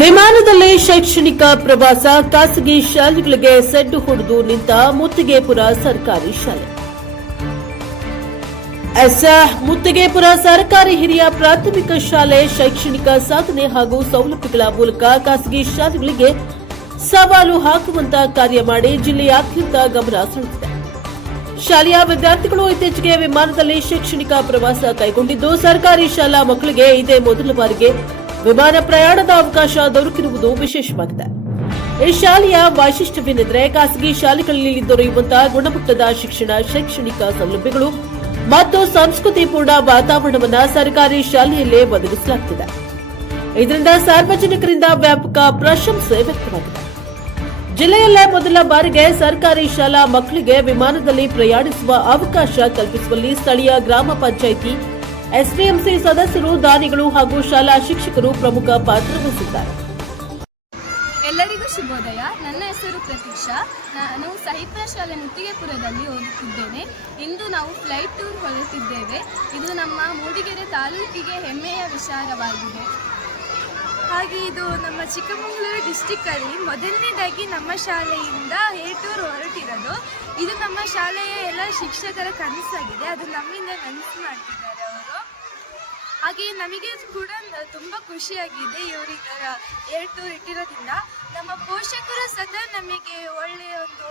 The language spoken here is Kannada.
ವಿಮಾನದಲ್ಲಿ ಶೈಕ್ಷಣಿಕ ಪ್ರವಾಸ, ಖಾಸಗಿ ಶಾಲೆಗಳಿಗೆ ಸೆಡ್ಡು ಹೊಡೆದು ನಿಂತ ಮುತ್ತಿಗೆಪುರ ಸರ್ಕಾರಿ ಶಾಲೆ. ಮುತ್ತಿಗೆಪುರ ಸರ್ಕಾರಿ ಹಿರಿಯ ಪ್ರಾಥಮಿಕ ಶಾಲೆ ಶೈಕ್ಷಣಿಕ ಸಾಧನೆ ಹಾಗೂ ಸೌಲಭ್ಯಗಳ ಮೂಲಕ ಖಾಸಗಿ ಶಾಲೆಗಳಿಗೆ ಸವಾಲು ಹಾಕುವಂತ ಕಾರ್ಯ ಮಾಡಿ ಜಿಲ್ಲೆಯಾದ್ಯಂತ ಗಮನ ಸೆಳೆದಿದೆ. ಶಾಲೆಯ ವಿದ್ಯಾರ್ಥಿಗಳು ಇತ್ತೀಚೆಗೆ ವಿಮಾನದಲ್ಲಿ ಶೈಕ್ಷಣಿಕ ಪ್ರವಾಸ ಕೈಗೊಂಡಿದ್ದು, ಸರ್ಕಾರಿ ಶಾಲಾ ಮಕ್ಕಳಿಗೆ ಇದೇ ಮೊದಲ ಬಾರಿಗೆ ವಿಮಾನ ಪ್ರಯಾಣದ ಅವಕಾಶ ದೊರಕಿರುವುದು ವಿಶೇಷವಾಗಿದೆ. ಈ ಶಾಲೆಯ ವೈಶಿಷ್ಟ್ಯವೇನೆಂದರೆ, ಖಾಸಗಿ ಶಾಲೆಗಳಲ್ಲಿ ದೊರೆಯುವಂತಹ ಗುಣಮಟ್ಟದ ಶಿಕ್ಷಣ, ಶೈಕ್ಷಣಿಕ ಸೌಲಭ್ಯಗಳು ಮತ್ತು ಸಂಸ್ಕೃತಿಪೂರ್ಣ ವಾತಾವರಣವನ್ನು ಸರ್ಕಾರಿ ಶಾಲೆಯಲ್ಲೇ ಒದಗಿಸಲಾಗುತ್ತಿದೆ. ಇದರಿಂದ ಸಾರ್ವಜನಿಕರಿಂದ ವ್ಯಾಪಕ ಪ್ರಶಂಸೆ ವ್ಯಕ್ತವಾಗಿದೆ. ಜಿಲ್ಲೆಯಲ್ಲೇ ಮೊದಲ ಬಾರಿಗೆ ಸರ್ಕಾರಿ ಶಾಲಾ ಮಕ್ಕಳಿಗೆ ವಿಮಾನದಲ್ಲಿ ಪ್ರಯಾಣಿಸುವ ಅವಕಾಶ ಕಲ್ಪಿಸುವಲ್ಲಿ ಸ್ಥಳೀಯ ಗ್ರಾಮ ಪಂಚಾಯಿತಿ, ಎಸ್ಡಿಎಂಸಿ ಸದಸ್ಯರು, ದಾನಿಗಳು ಹಾಗೂ ಶಾಲಾ ಶಿಕ್ಷಕರು ಪ್ರಮುಖ ಪಾತ್ರ ವಹಿಸಿದ್ದಾರೆ. ಎಲ್ಲರಿಗೂ ಶುಭೋದಯ. ನನ್ನ ಹೆಸರು ಪ್ರತೀಕ್ಷಾ. ನಾನು ಸಾಹಿತ್ಯ ಶಾಲೆ ಮುತ್ತಿಗೆಪುರದಲ್ಲಿ ಓದುತ್ತಿದ್ದೇನೆ. ಇಂದು ನಾವು ಫ್ಲೈಟ್ ಟೂರ್ ಹೊರಟಿದ್ದೇವೆ. ಇದು ನಮ್ಮ ಮೂಡಿಗೆರೆ ತಾಲೂಕಿಗೆ ಹೆಮ್ಮೆಯ ವಿಚಾರವಾಗಿದೆ. ಹಾಗೆ ಇದು ನಮ್ಮ ಚಿಕ್ಕಮಗಳೂರು ಡಿಸ್ಟಿಕ್ಕಲ್ಲಿ ಮೊದಲನೇದಾಗಿ ನಮ್ಮ ಶಾಲೆಯಿಂದ ಏರ್ ಟೂರ್ ಹೊರಟಿರೋದು. ಇದು ನಮ್ಮ ಶಾಲೆಯ ಎಲ್ಲ ಶಿಕ್ಷಕರ ಕನಸಾಗಿದೆ. ಅದು ನಮ್ಮಿಂದ ನನಸು ಮಾಡ್ತಿದ್ದಾರೆ ಅವರು. ಹಾಗೆ ನಮಗೆ ಕೂಡ ತುಂಬ ಖುಷಿಯಾಗಿದೆ ಇವರಿತರ ಏರ್ ಟೂರ್ ಇಟ್ಟಿರೋದ್ರಿಂದ. ನಮ್ಮ ಪೋಷಕರು ಸಹ ನಮಗೆ ಒಳ್ಳೆಯ ಒಂದು